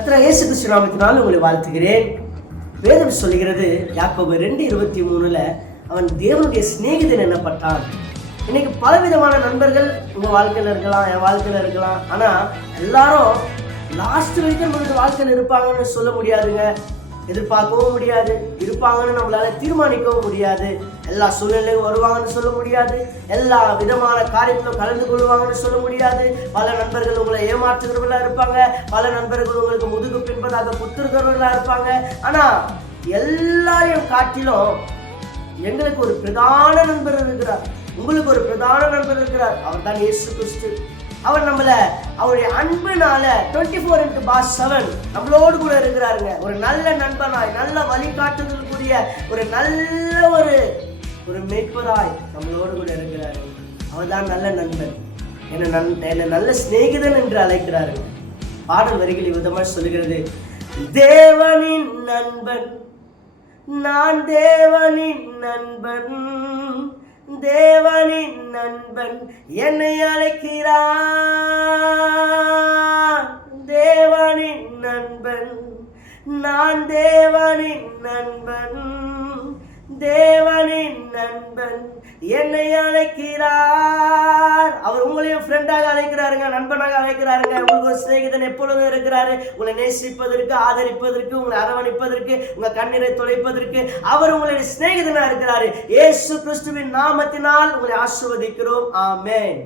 கர்த்தராகிய இயேசு கிறிஸ்து நாமத்தினால் உங்களை வாழ்த்துகிறேன். வேதம் சொல்லுகிறது யாக்கோபு 2:23 அவன் தேவனுடைய சிநேகிதன் எனப்பட்டான். இன்னைக்கு பலவிதமான நண்பர்கள் உங்க வாழ்க்கையில இருக்கலாம், என் வாழ்க்கையில இருக்கலாம். ஆனா எல்லாரும் லாஸ்ட் வரைக்கும் நம்மளுக்கு வாழ்க்கையில் இருப்பாங்கன்னு சொல்ல முடியாதுங்க. எதிர்பார்க்கவும் முடியாது, இருப்பாங்கன்னு நம்மளால தீர்மானிக்கவும் முடியாது. எல்லா சூழ்நிலையும் வருவாங்கன்னு சொல்ல முடியாது, எல்லா விதமான காரியத்திலும் கலந்து கொள்வாங்கன்னு சொல்ல முடியாது. பல நண்பர்கள் உங்களை ஏமாற்றுகிறவர்களா இருப்பாங்க, பல நண்பர்கள் உங்களுக்கு முதுகு பின்பதாக குத்துறவர்களா இருப்பாங்க. ஆனா எல்லாரையும் காட்டிலும் எங்களுக்கு ஒரு பிரதான நண்பர் இருக்கிறார், உங்களுக்கு ஒரு பிரதான நண்பர் இருக்கிறார். அவர் தான் இயேசு கிறிஸ்து. அவர் நம்மள அவருடைய அன்புனால 24/7 நம்மளோடு கூட இருக்கிறாருங்க. ஒரு நல்ல நண்பனாய், நல்ல வழிகாட்டுதலுக்குரிய ஒரு நல்ல ஒரு மேய்ப்பராய் நம்மளோடு கூட இருக்கிறாரு. அவர் தான் நல்ல நண்பன். என்ன நல்ல சிநேகிதன் என்று அழைக்கிறாருங்க. பாடல் வரிகள் விதமாக சொல்லுகிறது, தேவனின் நண்பன் நான், தேவனின் நண்பன், தேவனின் நண்பன் என்னை அழைக்கிறான். தேவனின் நண்பன் நான், தேவனின் நண்பன், தேவனின் நண்பன் என்னை அழைக்கிறார். அவர் உங்களையும் ஃப்ரெண்டாக அழைக்கிறாருங்க, நண்பனாக அழைக்கிறாருங்க. உங்களுக்கு ஒரு சிநேகிதன் எப்பொழுதும் இருக்கிறாரு, உங்களை நேசிப்பதற்கு, ஆதரிப்பதற்கு, உங்களை அரவணைப்பதற்கு, உங்க கண்ணீரை துடைப்பதற்கு அவர் உங்களுடைய சிநேகிதனா இருக்கிறாரு. இயேசு கிறிஸ்துவின் நாமத்தினால் உங்களை ஆசீர்வதிக்கிறோம். ஆமென்.